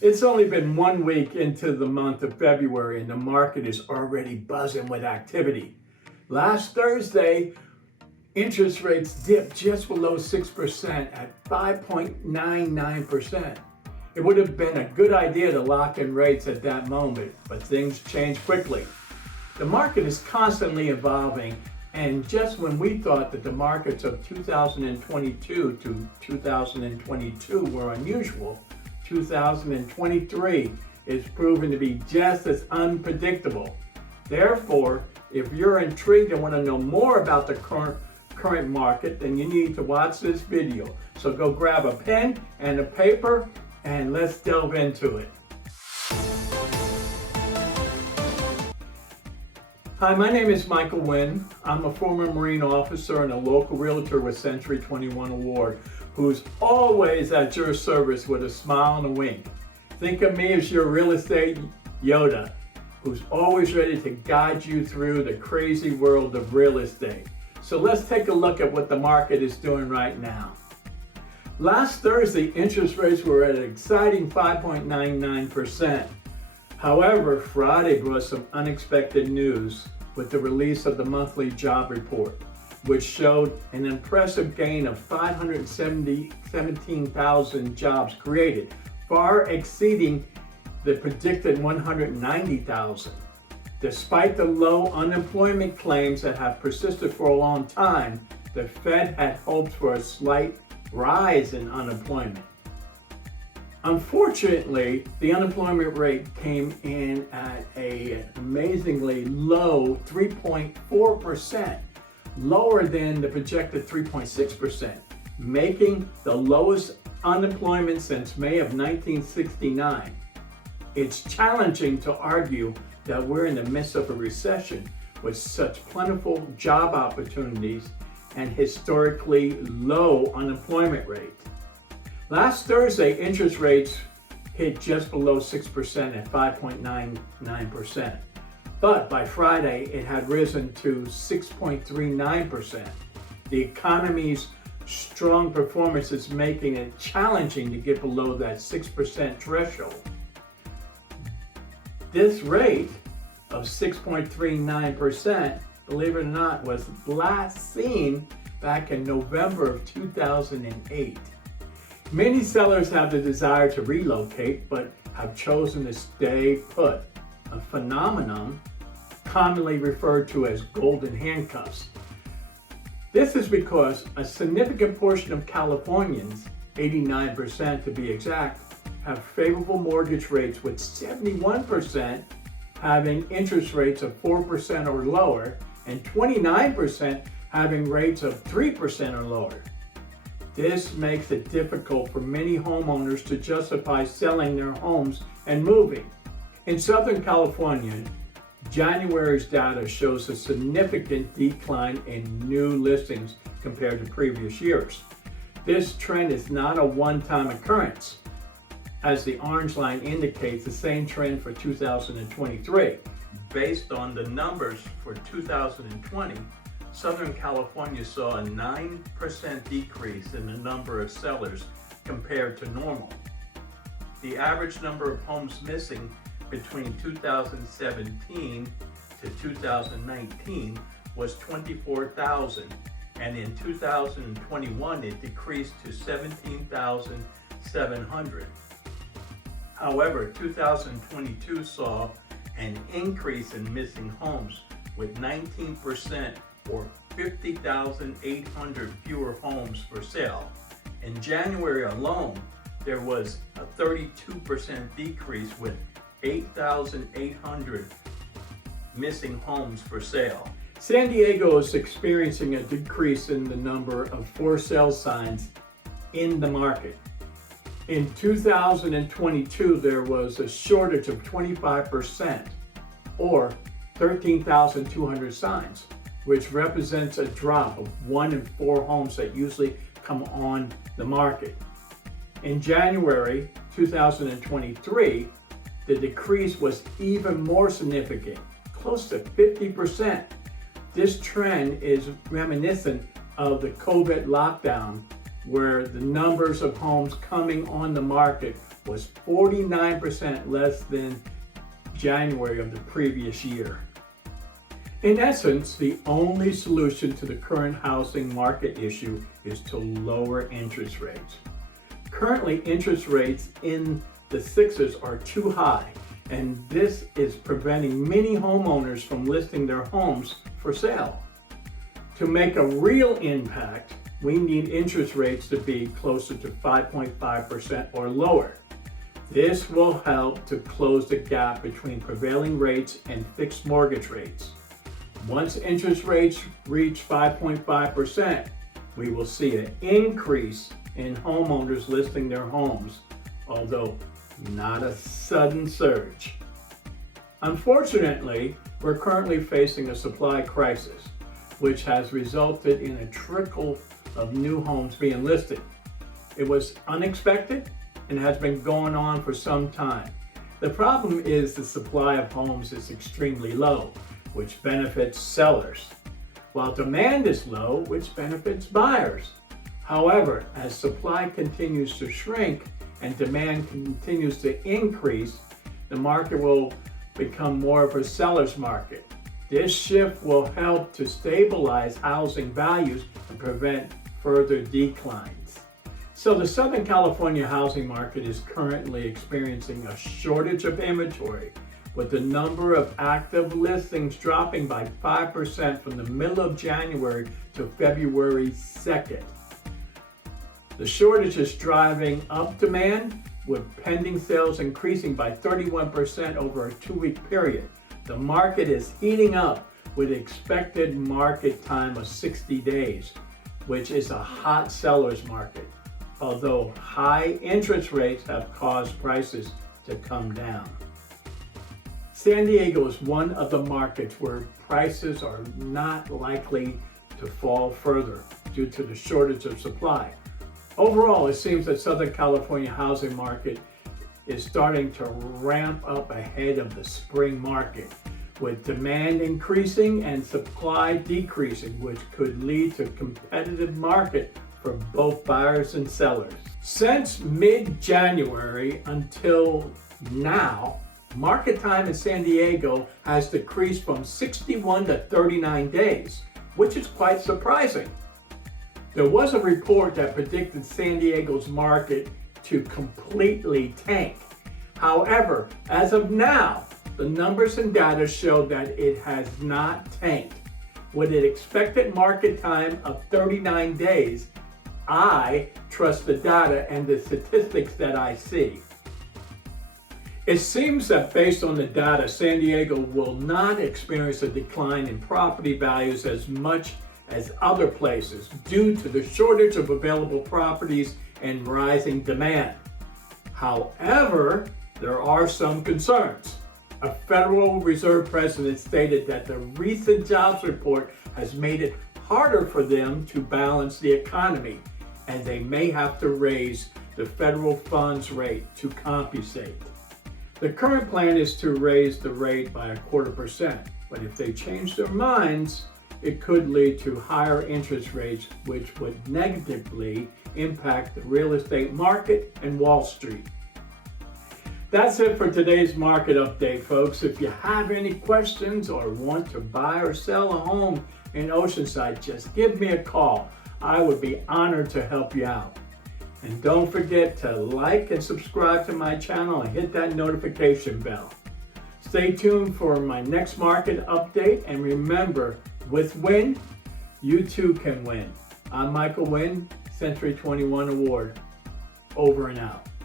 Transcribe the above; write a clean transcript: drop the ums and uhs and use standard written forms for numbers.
It's only been 1 week into the month of February and the market is already buzzing with activity. Last Thursday, interest rates dipped just below 6% at 5.99%. It would have been a good idea to lock in rates at that moment, but things change quickly. The market is constantly evolving, and just when we thought that the markets of 2022 to 2022 were unusual, 2023 is proven to be just as unpredictable. Therefore, if you're intrigued and want to know more about the current market, then you need to watch this video. So go grab a pen and a paper and let's delve into it. Hi, my name is Michael Wynn. I'm a former Marine officer and a local realtor with Century 21 Award, who's always at your service with a smile and a wink. Think of me as your real estate Yoda, who's always ready to guide you through the crazy world of real estate. So let's take a look at what the market is doing right now. Last Thursday, interest rates were at an exciting 5.99%. However, Friday brought some unexpected news with the release of the monthly job report, which showed an impressive gain of 517,000 jobs created, far exceeding the predicted 190,000. Despite the low unemployment claims that have persisted for a long time, the Fed had hoped for a slight rise in unemployment. Unfortunately, the unemployment rate came in at an amazingly low 3.4%, lower than the projected 3.6%, making the lowest unemployment since May of 1969. It's challenging to argue that we're in the midst of a recession with such plentiful job opportunities and historically low unemployment rate. Last Thursday, interest rates hit just below 6% at 5.99%. But by Friday, it had risen to 6.39%. The economy's strong performance is making it challenging to get below that 6% threshold. This rate of 6.39%, believe it or not, was last seen back in November of 2008. Many sellers have the desire to relocate, but have chosen to stay put, a phenomenon commonly referred to as golden handcuffs. This is because a significant portion of Californians, 89% to be exact, have favorable mortgage rates, with 71% having interest rates of 4% or lower, and 29% having rates of 3% or lower. This makes it difficult for many homeowners to justify selling their homes and moving. In Southern California, January's data shows a significant decline in new listings compared to previous years. This trend is not a one-time occurrence. As the orange line indicates, the same trend for 2023. Based on the numbers for 2020, Southern California saw a 9% decrease in the number of sellers compared to normal. The average number of homes missing between 2017 to 2019 was 24,000, and in 2021 it decreased to 17,700. However, 2022 saw an increase in missing homes with 19% or 50,800 fewer homes for sale. In January alone, there was a 32% decrease with 8,800 missing homes for sale. San Diego is experiencing a decrease in the number of for sale signs in the market. In 2022, there was a shortage of 25%, or 13,200 signs, which represents a drop of 1 in 4 homes that usually come on the market. In January 2023, the decrease was even more significant, close to 50%. This trend is reminiscent of the COVID lockdown, where the numbers of homes coming on the market was 49% less than January of the previous year. In essence, the only solution to the current housing market issue is to lower interest rates. Currently, interest rates in the sixes are too high, and this is preventing many homeowners from listing their homes for sale. To make a real impact, we need interest rates to be closer to 5.5% or lower. This will help to close the gap between prevailing rates and fixed mortgage rates. Once interest rates reach 5.5%, we will see an increase in homeowners listing their homes, although not a sudden surge. Unfortunately, we're currently facing a supply crisis, which has resulted in a trickle of new homes being listed. It was unexpected and has been going on for some time. The problem is the supply of homes is extremely low, which benefits sellers, while demand is low, which benefits buyers. However, as supply continues to shrink and demand continues to increase, the market will become more of a seller's market. This shift will help to stabilize housing values and prevent further declines. So the Southern California housing market is currently experiencing a shortage of inventory, with the number of active listings dropping by 5% from the middle of January to February 2nd. The shortage is driving up demand, with pending sales increasing by 31% over a 2-week period. The market is heating up with expected market time of 60 days, which is a hot seller's market, although high interest rates have caused prices to come down. San Diego is one of the markets where prices are not likely to fall further due to the shortage of supply. Overall, it seems that Southern California housing market is starting to ramp up ahead of the spring market, with demand increasing and supply decreasing, which could lead to a competitive market for both buyers and sellers. Since mid-January until now, market time in San Diego has decreased from 61 to 39 days, which is quite surprising. There was a report that predicted San Diego's market to completely tank. However, as of now, the numbers and data show that it has not tanked. With an expected market time of 39 days, I trust the data and the statistics that I see. It seems that based on the data, San Diego will not experience a decline in property values as much as other places due to the shortage of available properties and rising demand. However, there are some concerns. A Federal Reserve president stated that the recent jobs report has made it harder for them to balance the economy, and they may have to raise the federal funds rate to CompUSA. The current plan is to raise the rate by 0.25%, but if they change their minds, it could lead to higher interest rates, which would negatively impact the real estate market and Wall Street. That's it for today's market update, folks. If you have any questions or want to buy or sell a home in Oceanside, just give me a call. I would be honored to help you out. And don't forget to like and subscribe to my channel and hit that notification bell. Stay tuned for my next market update, and remember, with Wynn, you too can win. I'm Michael Wynn, Century 21 Award. Over and out.